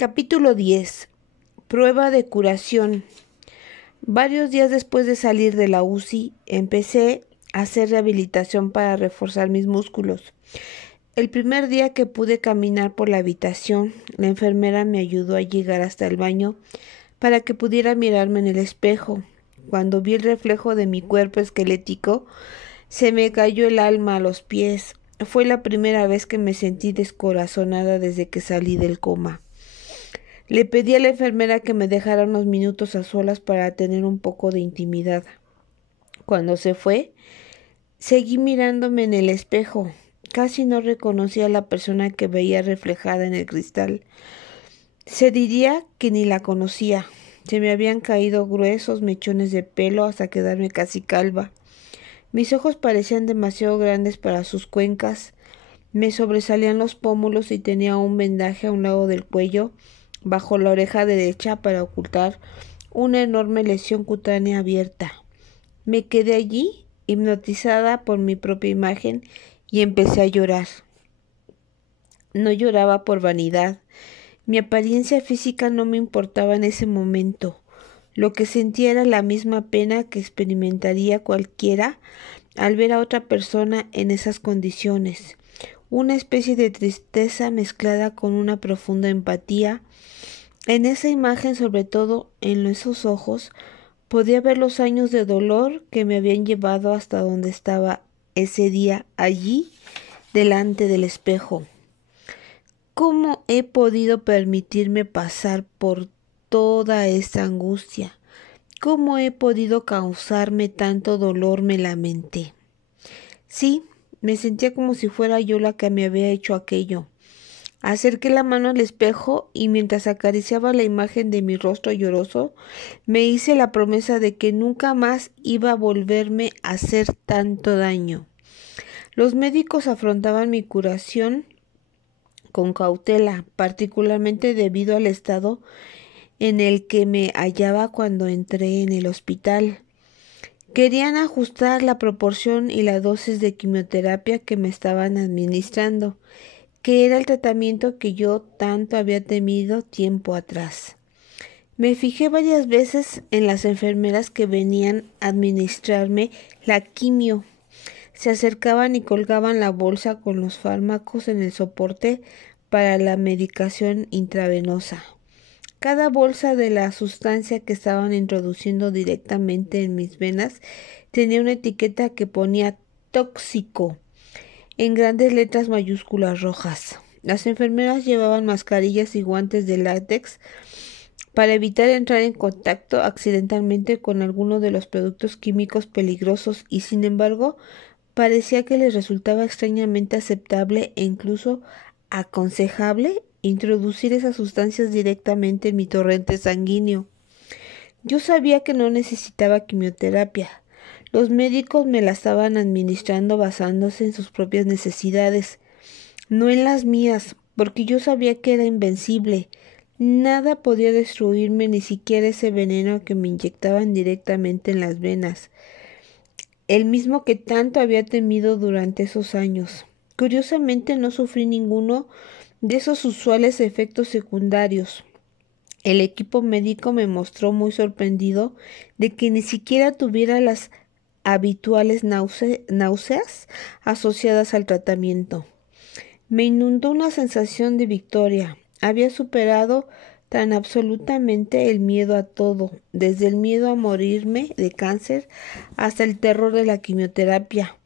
Capítulo 10. Prueba de curación. Varios días después de salir de la UCI, empecé a hacer rehabilitación para reforzar mis músculos. El primer día que pude caminar por la habitación, la enfermera me ayudó a llegar hasta el baño para que pudiera mirarme en el espejo. Cuando vi el reflejo de mi cuerpo esquelético, se me cayó el alma a los pies. Fue la primera vez que me sentí descorazonada desde que salí del coma. Le pedí a la enfermera que me dejara unos minutos a solas para tener un poco de intimidad. Cuando se fue, seguí mirándome en el espejo. Casi no reconocía a la persona que veía reflejada en el cristal. Se diría que ni la conocía. Se me habían caído gruesos mechones de pelo hasta quedarme casi calva. Mis ojos parecían demasiado grandes para sus cuencas. Me sobresalían los pómulos y tenía un vendaje a un lado del cuello, bajo la oreja derecha, para ocultar una enorme lesión cutánea abierta. Me quedé allí, hipnotizada por mi propia imagen, y empecé a llorar. No lloraba por vanidad. Mi apariencia física no me importaba en ese momento. Lo que sentía era la misma pena que experimentaría cualquiera al ver a otra persona en esas condiciones. Una especie de tristeza mezclada con una profunda empatía. En esa imagen, sobre todo en esos ojos, podía ver los años de dolor que me habían llevado hasta donde estaba ese día, allí, delante del espejo. ¿Cómo he podido permitirme pasar por toda esta angustia? ¿Cómo he podido causarme tanto dolor?, me lamenté. Sí, me sentía como si fuera yo la que me había hecho aquello. Acerqué la mano al espejo y mientras acariciaba la imagen de mi rostro lloroso, me hice la promesa de que nunca más iba a volverme a hacer tanto daño. Los médicos afrontaban mi curación con cautela, particularmente debido al estado en el que me hallaba cuando entré en el hospital. Querían ajustar la proporción y la dosis de quimioterapia que me estaban administrando, que era el tratamiento que yo tanto había temido tiempo atrás. Me fijé varias veces en las enfermeras que venían a administrarme la quimio. Se acercaban y colgaban la bolsa con los fármacos en el soporte para la medicación intravenosa. Cada bolsa de la sustancia que estaban introduciendo directamente en mis venas tenía una etiqueta que ponía tóxico en grandes letras mayúsculas rojas. Las enfermeras llevaban mascarillas y guantes de látex para evitar entrar en contacto accidentalmente con alguno de los productos químicos peligrosos y, sin embargo, parecía que les resultaba extrañamente aceptable e incluso aconsejable introducir esas sustancias directamente en mi torrente sanguíneo. Yo sabía que no necesitaba quimioterapia. Los médicos me la estaban administrando basándose en sus propias necesidades, no en las mías, porque yo sabía que era invencible. Nada podía destruirme, ni siquiera ese veneno que me inyectaban directamente en las venas, el mismo que tanto había temido durante esos años. Curiosamente, no sufrí ninguno de esos usuales efectos secundarios. El equipo médico me mostró muy sorprendido de que ni siquiera tuviera las habituales náuseas asociadas al tratamiento. Me inundó una sensación de victoria. Había superado tan absolutamente el miedo a todo, desde el miedo a morirme de cáncer hasta el terror de la quimioterapia,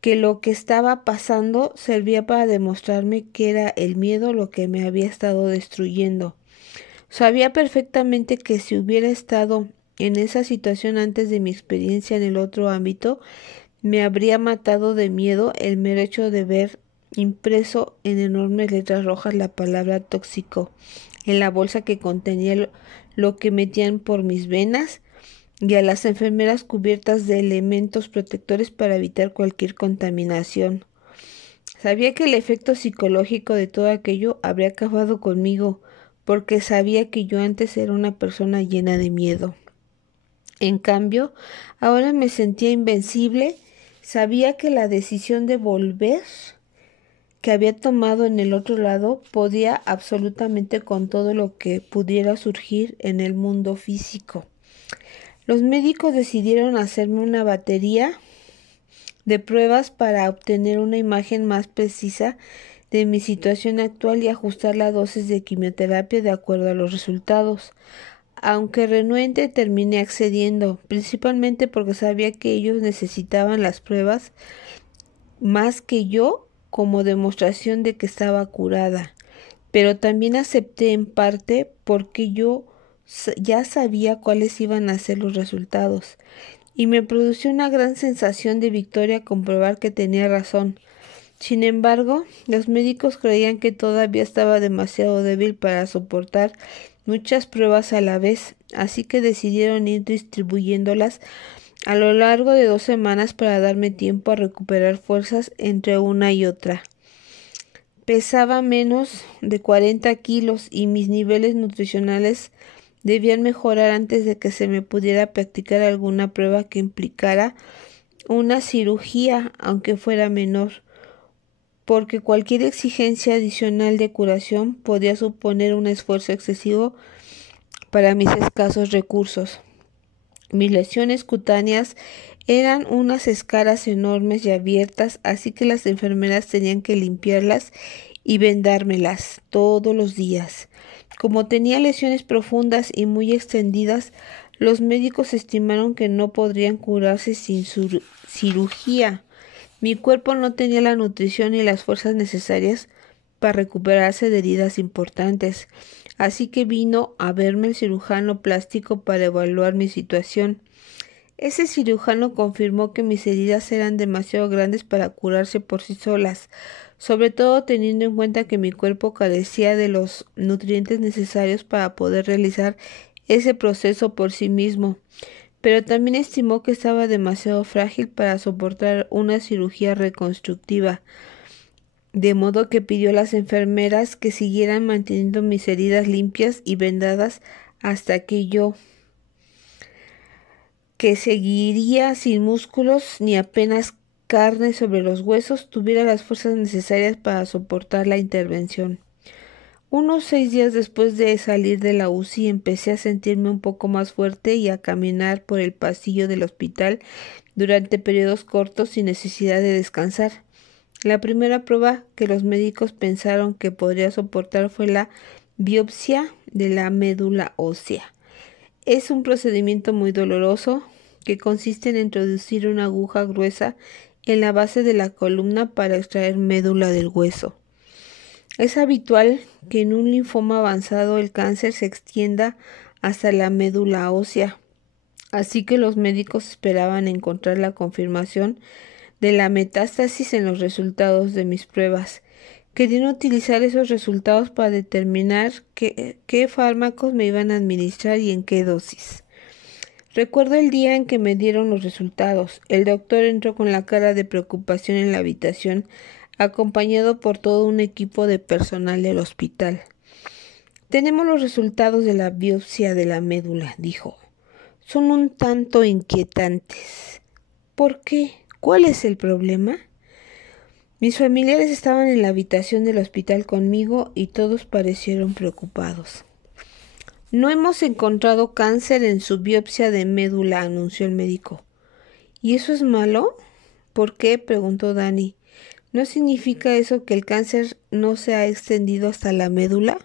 que lo que estaba pasando servía para demostrarme que era el miedo lo que me había estado destruyendo. Sabía perfectamente que si hubiera estado en esa situación antes de mi experiencia en el otro ámbito, me habría matado de miedo el mero hecho de ver impreso en enormes letras rojas la palabra tóxico en la bolsa que contenía lo que metían por mis venas, y a las enfermeras cubiertas de elementos protectores para evitar cualquier contaminación. Sabía que el efecto psicológico de todo aquello habría acabado conmigo, porque sabía que yo antes era una persona llena de miedo. En cambio, ahora me sentía invencible. Sabía que la decisión de volver que había tomado en el otro lado podía absolutamente con todo lo que pudiera surgir en el mundo físico. Los médicos decidieron hacerme una batería de pruebas para obtener una imagen más precisa de mi situación actual y ajustar la dosis de quimioterapia de acuerdo a los resultados. Aunque renuente, terminé accediendo, principalmente porque sabía que ellos necesitaban las pruebas más que yo como demostración de que estaba curada. Pero también acepté en parte porque yo ya sabía cuáles iban a ser los resultados, y me produció una gran sensación de victoria comprobar que tenía razón. Sin embargo, los médicos creían que todavía estaba demasiado débil para soportar muchas pruebas a la vez, así que decidieron ir distribuyéndolas a lo largo de 2 semanas para darme tiempo a recuperar fuerzas entre una y otra. Pesaba menos de 40 kilos y mis niveles nutricionales debían mejorar antes de que se me pudiera practicar alguna prueba que implicara una cirugía, aunque fuera menor, porque cualquier exigencia adicional de curación podía suponer un esfuerzo excesivo para mis escasos recursos. Mis lesiones cutáneas eran unas escaras enormes y abiertas, así que las enfermeras tenían que limpiarlas y vendármelas todos los días. Como tenía lesiones profundas y muy extendidas, los médicos estimaron que no podrían curarse sin cirugía. Mi cuerpo no tenía la nutrición y las fuerzas necesarias para recuperarse de heridas importantes, así que vino a verme el cirujano plástico para evaluar mi situación. Ese cirujano confirmó que mis heridas eran demasiado grandes para curarse por sí solas, sobre todo teniendo en cuenta que mi cuerpo carecía de los nutrientes necesarios para poder realizar ese proceso por sí mismo, pero también estimó que estaba demasiado frágil para soportar una cirugía reconstructiva, de modo que pidió a las enfermeras que siguieran manteniendo mis heridas limpias y vendadas hasta que seguiría sin músculos ni apenas carne sobre los huesos, tuviera las fuerzas necesarias para soportar la intervención. Unos 6 días después de salir de la UCI empecé a sentirme un poco más fuerte y a caminar por el pasillo del hospital durante periodos cortos sin necesidad de descansar. La primera prueba que los médicos pensaron que podría soportar fue la biopsia de la médula ósea. Es un procedimiento muy doloroso que consiste en introducir una aguja gruesa en la base de la columna para extraer médula del hueso. Es habitual que en un linfoma avanzado el cáncer se extienda hasta la médula ósea, así que los médicos esperaban encontrar la confirmación de la metástasis en los resultados de mis pruebas. Querían utilizar esos resultados para determinar qué fármacos me iban a administrar y en qué dosis. Recuerdo el día en que me dieron los resultados. El doctor entró con la cara de preocupación en la habitación, acompañado por todo un equipo de personal del hospital. «Tenemos los resultados de la biopsia de la médula», dijo. «Son un tanto inquietantes». «¿Por qué? ¿Cuál es el problema?» Mis familiares estaban en la habitación del hospital conmigo y todos parecieron preocupados. «No hemos encontrado cáncer en su biopsia de médula», anunció el médico. «¿Y eso es malo?» «¿Por qué?», preguntó Dani. «¿No significa eso que el cáncer no se ha extendido hasta la médula?»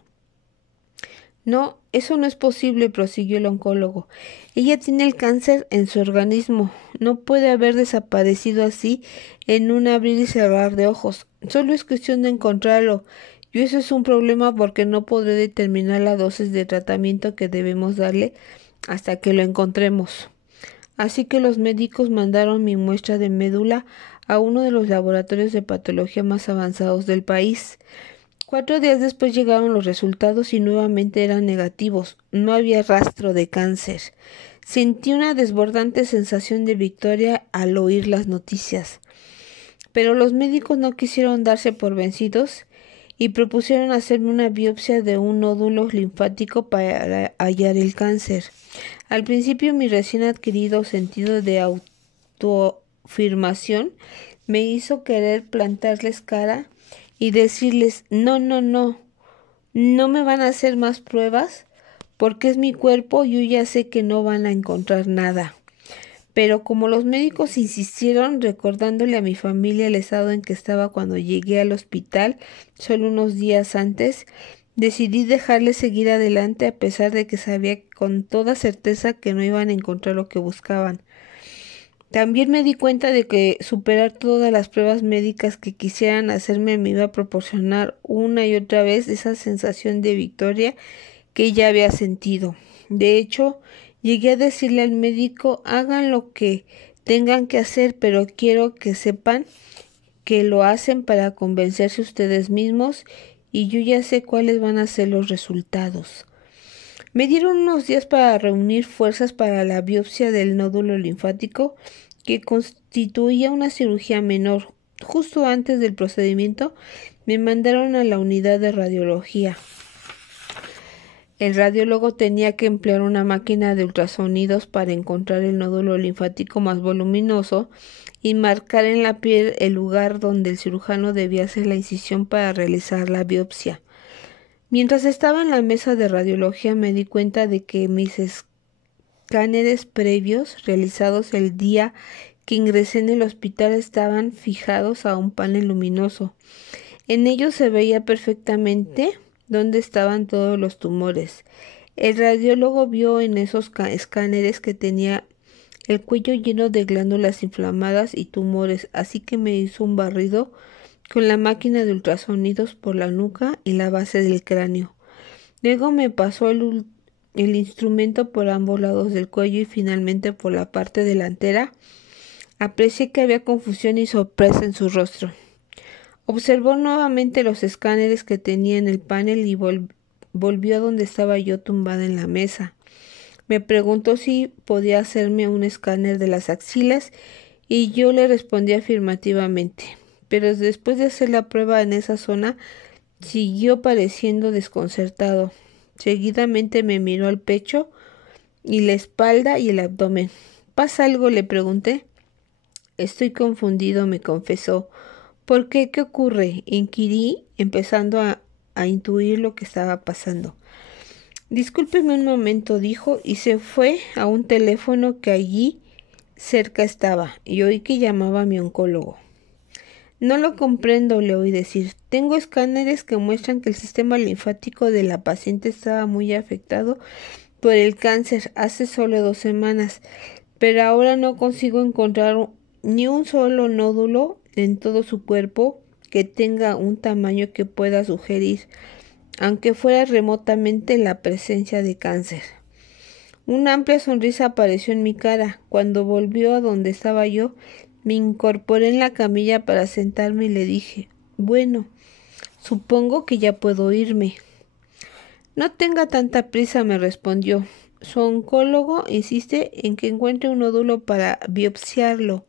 «No, eso no es posible», prosiguió el oncólogo. «Ella tiene el cáncer en su organismo. No puede haber desaparecido así en un abrir y cerrar de ojos. Solo es cuestión de encontrarlo. Y eso es un problema porque no podré determinar la dosis de tratamiento que debemos darle hasta que lo encontremos». Así que los médicos mandaron mi muestra de médula a uno de los laboratorios de patología más avanzados del país. 4 días después llegaron los resultados y nuevamente eran negativos. No había rastro de cáncer. Sentí una desbordante sensación de victoria al oír las noticias. Pero los médicos no quisieron darse por vencidos y propusieron hacerme una biopsia de un nódulo linfático para hallar el cáncer. Al principio mi recién adquirido sentido de autoafirmación me hizo querer plantarles cara y decirles, no, no, no, no me van a hacer más pruebas porque es mi cuerpo, yo ya sé que no van a encontrar nada. Pero como los médicos insistieron, recordándole a mi familia el estado en que estaba cuando llegué al hospital, solo unos días antes, decidí dejarles seguir adelante a pesar de que sabía con toda certeza que no iban a encontrar lo que buscaban. También me di cuenta de que superar todas las pruebas médicas que quisieran hacerme me iba a proporcionar una y otra vez esa sensación de victoria que ya había sentido. De hecho, llegué a decirle al médico, hagan lo que tengan que hacer, pero quiero que sepan que lo hacen para convencerse ustedes mismos y yo ya sé cuáles van a ser los resultados. Me dieron unos días para reunir fuerzas para la biopsia del nódulo linfático, que constituía una cirugía menor. Justo antes del procedimiento, me mandaron a la unidad de radiología. El radiólogo tenía que emplear una máquina de ultrasonidos para encontrar el nódulo linfático más voluminoso y marcar en la piel el lugar donde el cirujano debía hacer la incisión para realizar la biopsia. Mientras estaba en la mesa de radiología me di cuenta de que mis escáneres previos realizados el día que ingresé en el hospital estaban fijados a un panel luminoso. En ellos se veía perfectamente dónde estaban todos los tumores. El radiólogo vio en esos escáneres que tenía el cuello lleno de glándulas inflamadas y tumores, así que me hizo un barrido con la máquina de ultrasonidos por la nuca y la base del cráneo. Luego me pasó el instrumento por ambos lados del cuello y finalmente por la parte delantera. Aprecié que había confusión y sorpresa en su rostro. Observó nuevamente los escáneres que tenía en el panel y volvió a donde estaba yo tumbada en la mesa. Me preguntó si podía hacerme un escáner de las axilas y yo le respondí afirmativamente. Pero después de hacer la prueba en esa zona, siguió pareciendo desconcertado. Seguidamente me miró al pecho y la espalda y el abdomen. ¿Pasa algo?, le pregunté. Estoy confundido, me confesó. ¿Por qué? ¿Qué ocurre?, inquirí, empezando a intuir lo que estaba pasando. Discúlpeme un momento, dijo, y se fue a un teléfono que allí cerca estaba, y oí que llamaba a mi oncólogo. No lo comprendo, le oí decir. Tengo escáneres que muestran que el sistema linfático de la paciente estaba muy afectado por el cáncer hace solo 2 semanas, pero ahora no consigo encontrar ni un solo nódulo en todo su cuerpo que tenga un tamaño que pueda sugerir, aunque fuera remotamente, la presencia de cáncer. Una amplia sonrisa apareció en mi cara. Cuando volvió a donde estaba yo, me incorporé en la camilla para sentarme y le dije, bueno, supongo que ya puedo irme. No tenga tanta prisa, me respondió. Su oncólogo insiste en que encuentre un nódulo para biopsiarlo,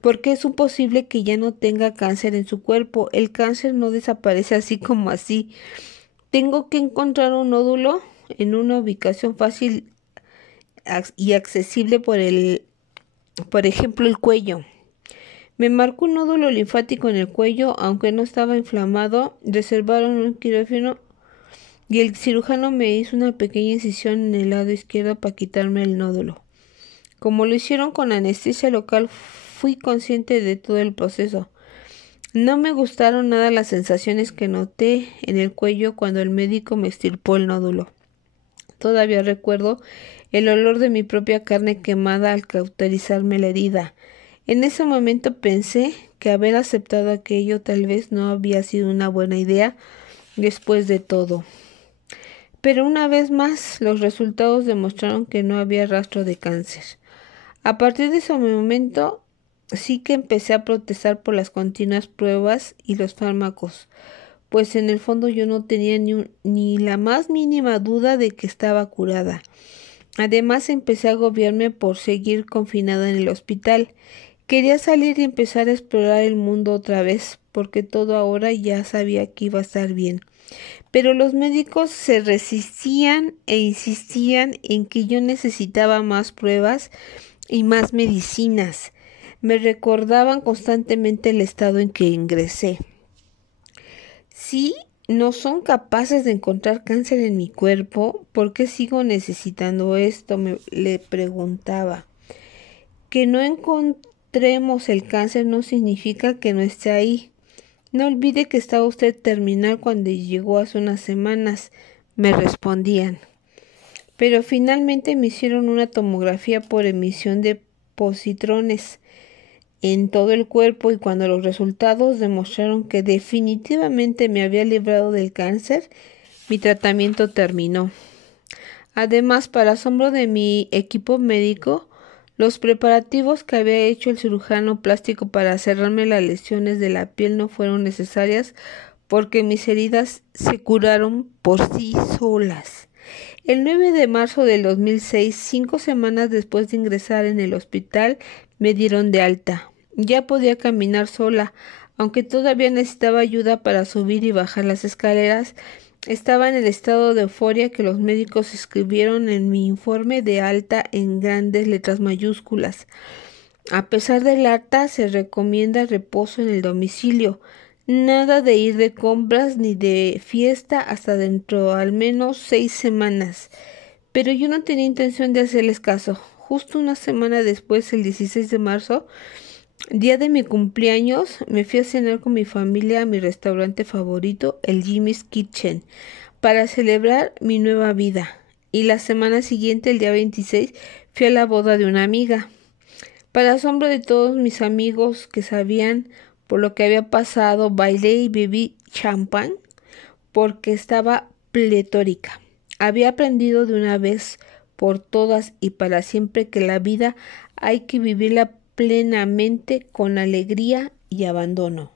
porque es imposible que ya no tenga cáncer en su cuerpo. El cáncer no desaparece así como así. Tengo que encontrar un nódulo en una ubicación fácil y accesible, por ejemplo, el cuello. Me marcó un nódulo linfático en el cuello, aunque no estaba inflamado. Reservaron un quirófano y el cirujano me hizo una pequeña incisión en el lado izquierdo para quitarme el nódulo. Como lo hicieron con anestesia local, fui consciente de todo el proceso. No me gustaron nada las sensaciones que noté en el cuello cuando el médico me extirpó el nódulo. Todavía recuerdo el olor de mi propia carne quemada al cauterizarme la herida. En ese momento pensé que haber aceptado aquello tal vez no había sido una buena idea después de todo. Pero una vez más, los resultados demostraron que no había rastro de cáncer. A partir de ese momento, sí que empecé a protestar por las continuas pruebas y los fármacos, pues en el fondo yo no tenía ni la más mínima duda de que estaba curada. Además, empecé a agobiarme por seguir confinada en el hospital. Quería salir y empezar a explorar el mundo otra vez, porque todo ahora ya sabía que iba a estar bien. Pero los médicos se resistían e insistían en que yo necesitaba más pruebas y más medicinas. Me recordaban constantemente el estado en que ingresé. Si no son capaces de encontrar cáncer en mi cuerpo, ¿por qué sigo necesitando esto? Le preguntaba. Que no encontremos el cáncer no significa que no esté ahí. No olvide que estaba usted terminal cuando llegó hace unas semanas, me respondían. Pero finalmente me hicieron una tomografía por emisión de positrones en todo el cuerpo, y cuando los resultados demostraron que definitivamente me había librado del cáncer, mi tratamiento terminó. Además, para asombro de mi equipo médico, los preparativos que había hecho el cirujano plástico para cerrarme las lesiones de la piel no fueron necesarias, porque mis heridas se curaron por sí solas. El 9 de marzo del 2006, 5 semanas después de ingresar en el hospital, me dieron de alta. Ya podía caminar sola, aunque todavía necesitaba ayuda para subir y bajar las escaleras. Estaba en el estado de euforia que los médicos escribieron en mi informe de alta en grandes letras mayúsculas. A pesar del alta, se recomienda reposo en el domicilio. Nada de ir de compras ni de fiesta hasta dentro al menos 6 semanas. Pero yo no tenía intención de hacerles caso. Justo una semana después, el 16 de marzo, día de mi cumpleaños, me fui a cenar con mi familia a mi restaurante favorito, el Jimmy's Kitchen, para celebrar mi nueva vida. Y la semana siguiente, el día 26, fui a la boda de una amiga. Para asombro de todos mis amigos que sabían por lo que había pasado, bailé y bebí champán porque estaba pletórica. Había aprendido de una vez por todas y para siempre que la vida hay que vivirla plenamente con alegría y abandono.